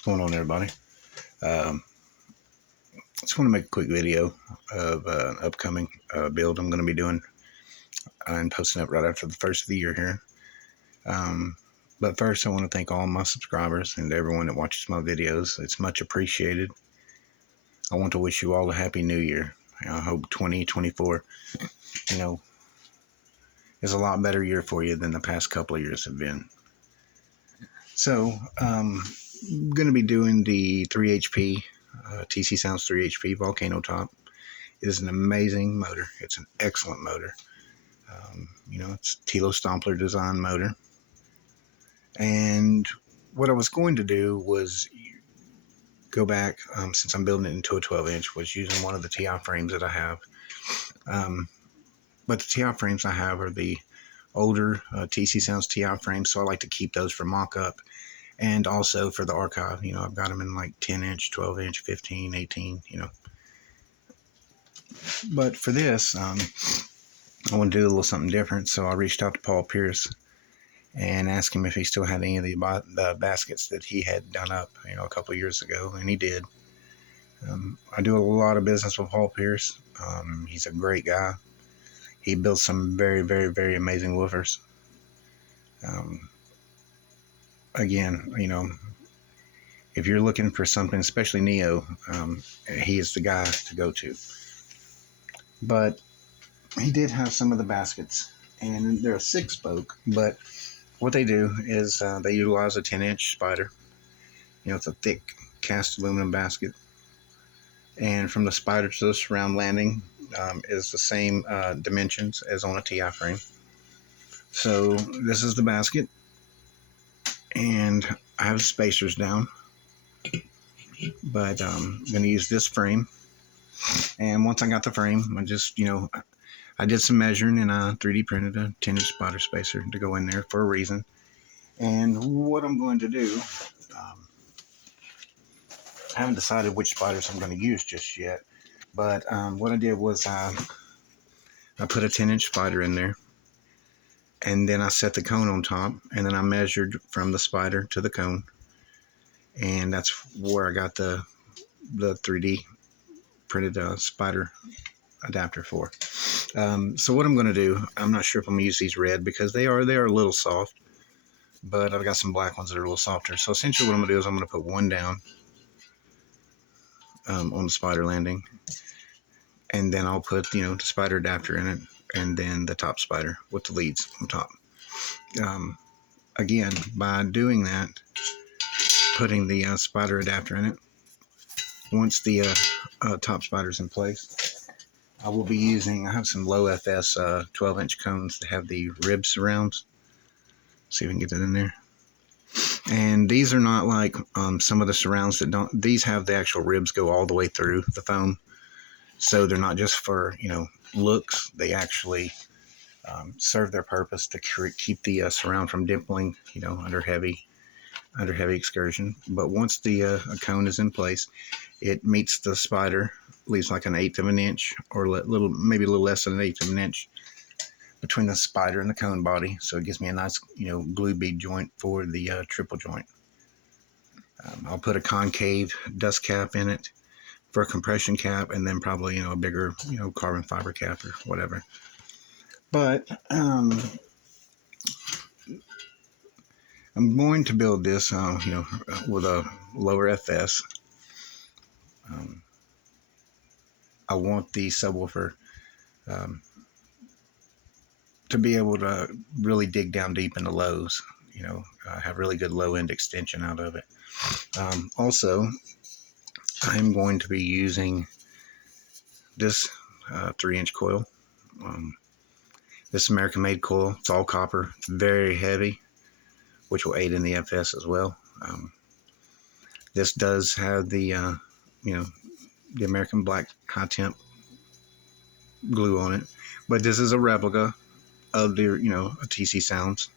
What's going on, everybody? Um, just want to make a quick video of an upcoming build I'm going to be doing and posting up right after the first of the year here. But first, I want to thank all my subscribers and everyone that watches my videos. It's much appreciated. I want to wish you all a happy new year. I hope 2024, you know, is a lot better year for you than the past couple of years have been. So, I'm going to be doing the 3HP TC Sounds 3HP Volcano Top. It is an amazing motor. It's an excellent motor. It's Tilo Stompler design motor. And what I was going to do was go back, since I'm building it into a 12-inch, was using one of the TI frames that I have. But the TI frames I have are the older TC Sounds TI frames, so I like to keep those for mock-up and also for the archive. I've got them in like 10-inch, 12-inch, 15, 18, But for this, I want to do a little something different, so I reached out to Paul Pierce and asked him if he still had any of the baskets that he had done up, a couple of years ago, and he did. I do a lot of business with Paul Pierce. He's a great guy. He builds some very, very, very amazing woofers. Again, if you're looking for something, especially Neo, he is the guy to go to. But he did have some of the baskets, and they're a 6-spoke, but what they do is they utilize a 10-inch spider. It's a thick cast aluminum basket, and from the spider to the surround landing is the same dimensions as on a TI frame. So this is the basket, and I have spacers down, but I'm going to use this frame. And once I got the frame, I did some measuring, and I 3D printed a 10-inch spider spacer to go in there for a reason. And what I'm going to do, I haven't decided which spiders I'm going to use just yet, but what I did was I put a 10-inch spider in there, and then I set the cone on top, and then I measured from the spider to the cone, and that's where I got the 3D printed spider adapter for. So what I'm going to do, I'm not sure if I'm going to use these red because they are a little soft, but I've got some black ones that are a little softer. So essentially what I'm going to do is I'm going to put one down on the spider landing, and then I'll put the spider adapter in it, and then the top spider with the leads on top. Again, by doing that, putting the spider adapter in it, once the top spider's in place, I have some low FS 12-inch cones that have the rib surrounds. See if we can get that in there. And these are not like some of the surrounds that don't. These have the actual ribs go all the way through the foam, so they're not just for looks. They actually serve their purpose to keep the surround from dimpling, under heavy excursion. But once the cone is in place, it meets the spider, leaves like 1/8 of an inch, or maybe a little less than 1/8 of an inch between the spider and the cone body. So it gives me a nice, glue bead joint for the triple joint. I'll put a concave dust cap in it for a compression cap, and then probably, a bigger, carbon fiber cap or whatever. But I'm going to build this, with a lower FS. I want the subwoofer to be able to really dig down deep in the lows, have really good low end extension out of it. Also, I'm going to be using this 3-inch coil. This American made coil. It's all copper. It's very heavy, which will aid in the FS as well. This does have the the American Black high temp glue on it, but this is a replica of the a TC Sounds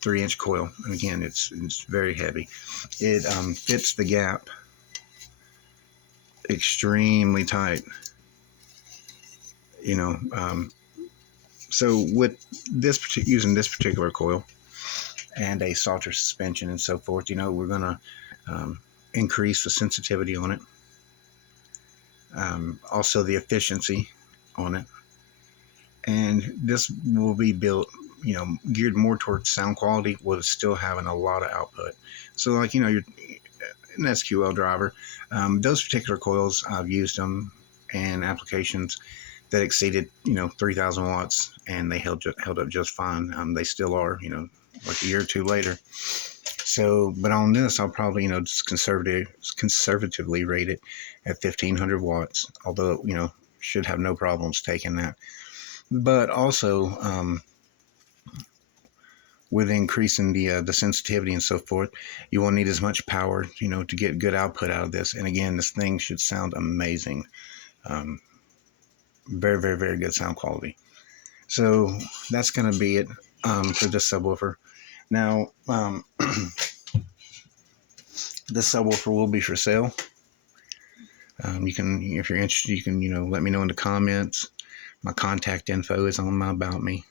3-inch coil, and again it's very heavy. It fits the gap extremely tight, so with this using this particular coil, and a softer suspension and so forth. We're going to increase the sensitivity on it, also the efficiency on it, and this will be built, geared more towards sound quality while still having a lot of output. So like, you're an SQL driver, those particular coils, I've used them in applications that exceeded 3,000 watts, and they held up just fine. They still are, like a year or two later. So, but on this, I'll probably, just conservatively rate it at 1,500 watts, although, should have no problems taking that. But also, with increasing the sensitivity and so forth, you won't need as much power, to get good output out of this. And again, this thing should sound amazing. Very, very, very good sound quality. So that's going to be it for this subwoofer. Now, this subwoofer will be for sale. You can, if you're interested, you can, let me know in the comments. My contact info is on my About Me.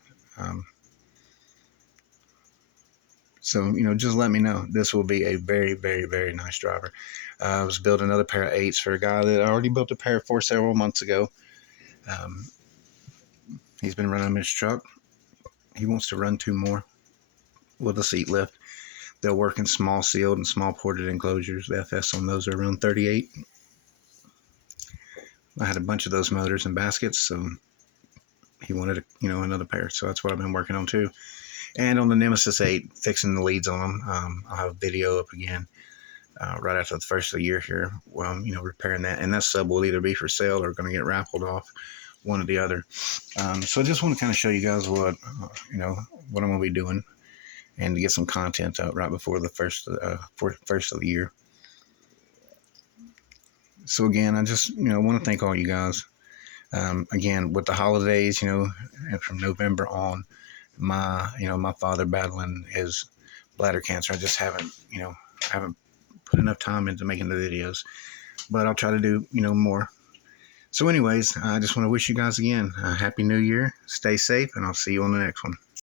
So, just let me know. This will be a very, very, very nice driver. I was building another pair of 8s for a guy that I already built a pair for several months ago. He's been running his truck. He wants to run 2 more with a seat lift. They'll work in small sealed and small ported enclosures. The FS on those are around 38. I had a bunch of those motors and baskets, so he wanted another pair. So that's what I've been working on too. And on the Nemesis 8, fixing the leads on them. I'll have a video up again right after the first of the year here. Well, repairing that. And that sub will either be for sale or going to get raffled off, one or the other. So I just want to kind of show you guys what I'm going to be doing, and to get some content out right before the first of the year. So again, I just want to thank all you guys. Again, with the holidays, from November on, my father battling his bladder cancer, I just haven't put enough time into making the videos, but I'll try to do more. So anyways, I just want to wish you guys again a happy new year. Stay safe, and I'll see you on the next one.